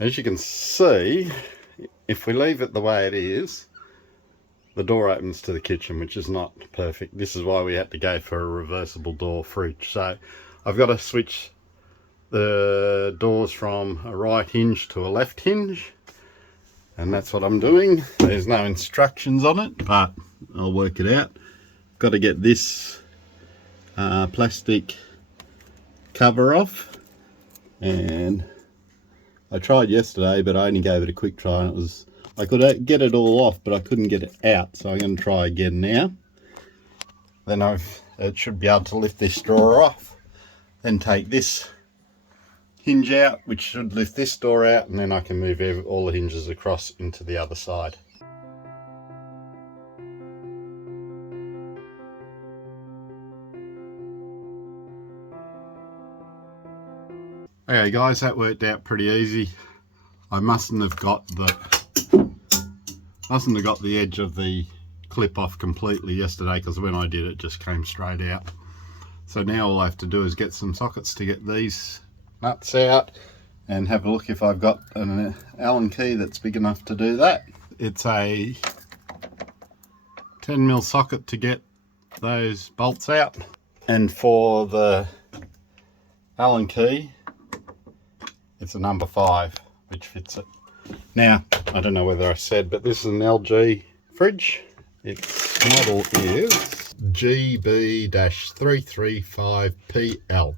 As you can see, if we leave it the way it is, the door opens to the kitchen, which is not perfect. This is why we had to go for a reversible door fridge. So I've got to switch the doors from a right hinge to a left hinge, and that's what I'm doing. There's no instructions on it, but I'll work it out. Got to get this plastic cover off, and I tried yesterday, but I only gave it a quick try, and I could get it all off, but I couldn't get it out, so I'm going to try again now. Then it should be able to lift this drawer off, then take this hinge out, which should lift this door out, and then I can move all the hinges across into the other side. Okay guys, that worked out pretty easy. I mustn't have got the edge of the clip off completely yesterday, because when I did it just came straight out. So now all I have to do is get some sockets to get these nuts out and have a look if I've got an Allen key that's big enough to do that. It's a 10mm socket to get those bolts out, and for the Allen key it's a number 5 which fits it. Now, I don't know whether I said, but this is an LG fridge. Its model is GB-335PL.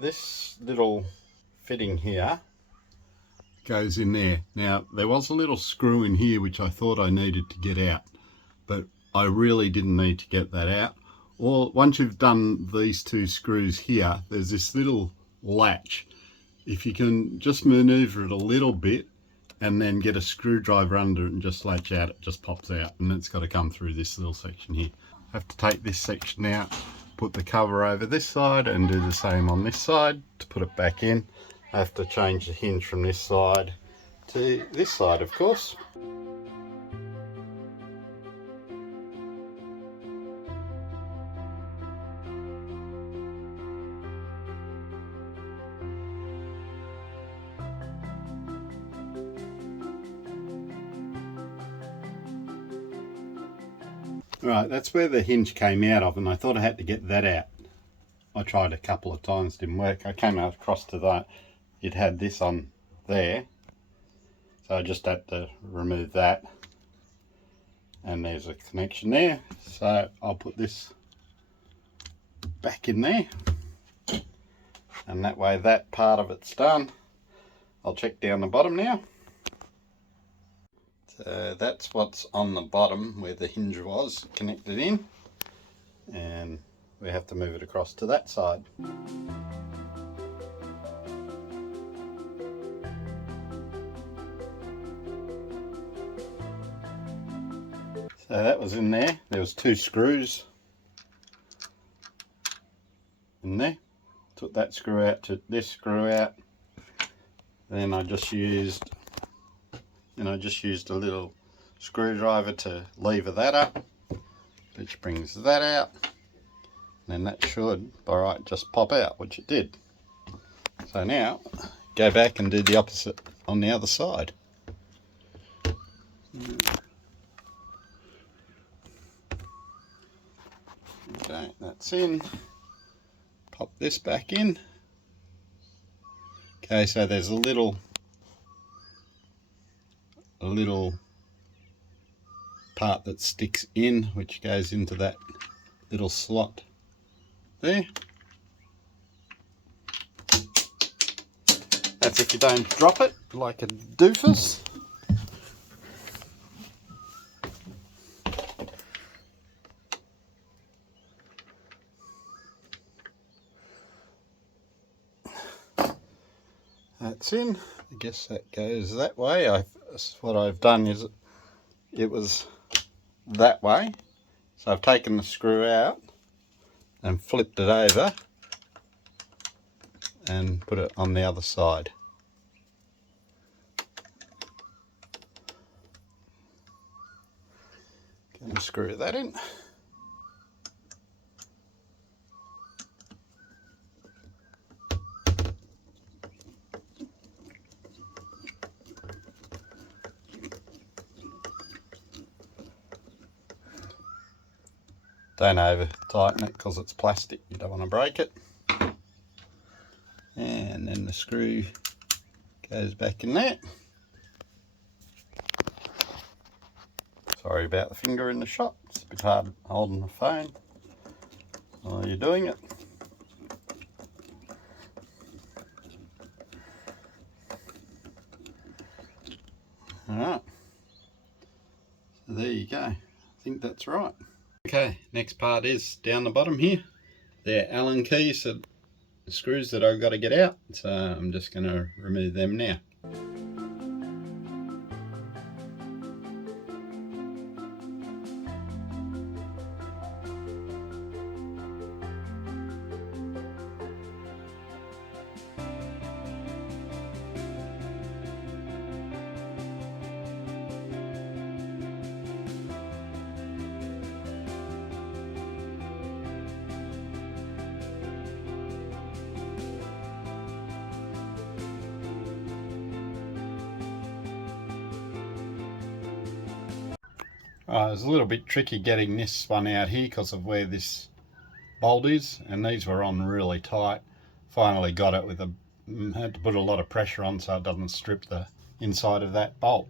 This little fitting here goes in there. Now, there was a little screw in here which I thought I needed to get out, but I really didn't need to get that out. Or once you've done these 2 screws here, there's this little latch. If you can just maneuver it a little bit and then get a screwdriver under it and just latch out, it just pops out, and it's got to come through this little section here. I have to take this section out, put the cover over this side, and do the same on this side to put it back in. I have to change the hinge from this side to this side, of course. Right, that's where the hinge came out of, and I thought I had to get that out. I tried a couple of times, didn't work. I came out across to that. It had this on there, so I just had to remove that. And there's a connection there, so I'll put this back in there, and that way that part of it's done. I'll check down the bottom now. So that's what's on the bottom where the hinge was connected in, and we have to move it across to that side. So that was in there. There was 2 screws in there. Took that screw out, took this screw out. Then I just used a little screwdriver to lever that up, which brings that out. And then that should, by right, just pop out, which it did. So now, go back and do the opposite on the other side. Okay, that's in. Pop this back in. Okay, so there's a little part that sticks in, which goes into that little slot there. That's if you don't drop it like a doofus. That's in. I guess that goes that way. What I've done is it was that way, so I've taken the screw out and flipped it over and put it on the other side. Gonna screw that in. Don't over tighten it because it's plastic, you don't want to break it. And then the screw goes back in there. Sorry about the finger in the shot, it's a bit hard holding the phone while you're doing it. Alright, so there you go, I think that's right. Okay, next part is down the bottom here. They're Allen keys, so screws that I've got to get out, so I'm just going to remove them now. It was a little bit tricky getting this one out here because of where this bolt is, and these were on really tight. Finally got it with had to put a lot of pressure on so it doesn't strip the inside of that bolt.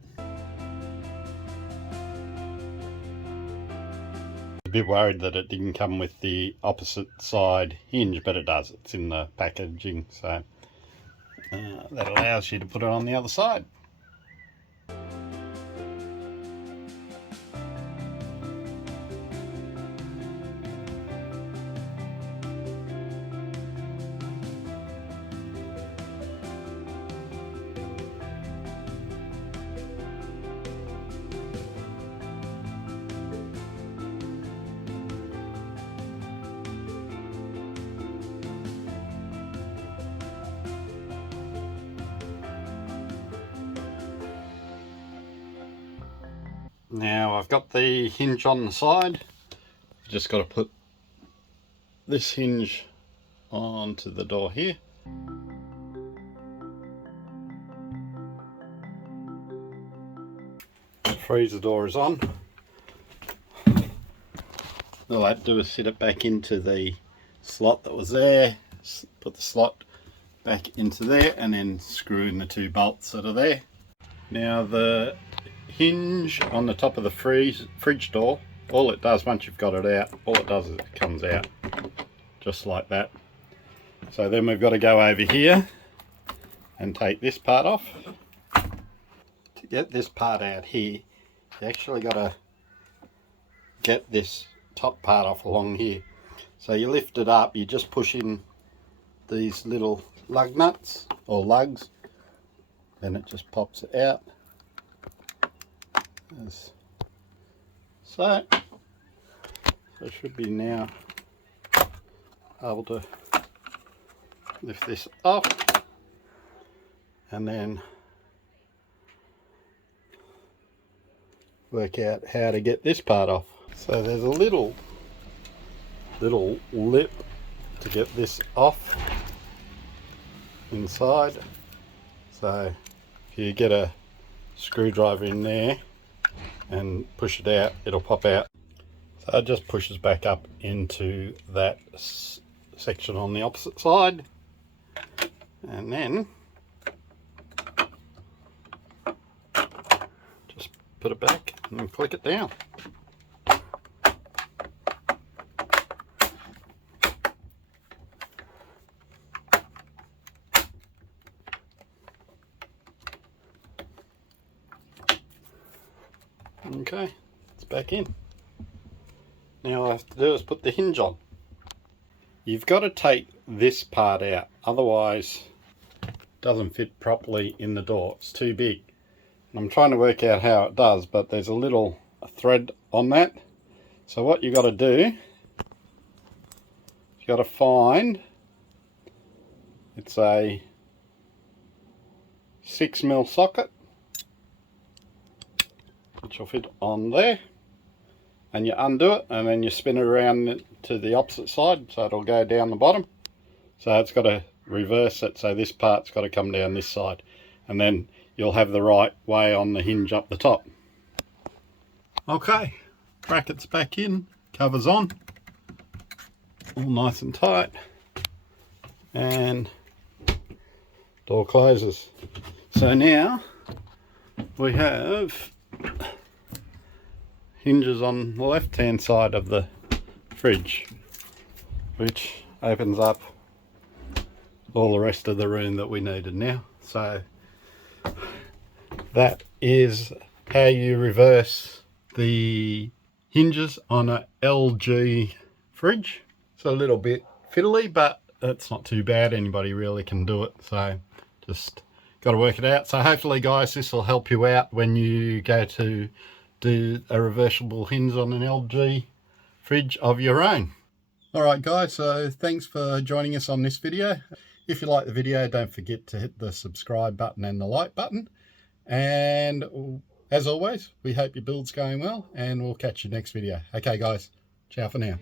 A bit worried that it didn't come with the opposite side hinge, but it does. It's in the packaging, so that allows you to put it on the other side. Now I've got the hinge on the side. I've just got to put this hinge onto the door here. The freezer door is on. All I had to do is sit it back into the slot that was there, put the slot back into there, and then screw in the two bolts that are there. Now the hinge on the top of the fridge door, all it does once you've got it out, all it does is it comes out just like that. So then we've got to go over here and take this part off. To get this part out here, you actually got to get this top part off along here. So you lift it up, you just push in these little lug nuts or lugs, then it just pops it out. As so I should be now able to lift this off and then work out how to get this part off. So there's a little lip to get this off inside, so if you get a screwdriver in there and push it out, it'll pop out. So it just pushes back up into that section on the opposite side, and then just put it back and click it down. Okay, it's back in. Now all I have to do is put the hinge on. You've got to take this part out, otherwise doesn't fit properly in the door. It's too big. I'm trying to work out how it does, but there's a little thread on that. So what you got to do, you got to find, it's a 6mm socket, which will fit on there, and you undo it and then you spin it around to the opposite side so it'll go down the bottom. So it's got to reverse it, so this part's got to come down this side, and then you'll have the right way on the hinge up the top. Okay, brackets back in, covers on, all nice and tight, and door closes. So now we have hinges on the left hand side of the fridge, which opens up all the rest of the room that we needed now. So that is how you reverse the hinges on a LG fridge. It's a little bit fiddly, but it's not too bad. Anybody really can do it, so just got to work it out. So hopefully guys, this will help you out when you go to do a reversible hinge on an LG fridge of your own. Alright guys, so thanks for joining us on this video. If you like the video, don't forget to hit the subscribe button and the like button. And as always, we hope your build's going well, and we'll catch you next video. Okay guys, ciao for now.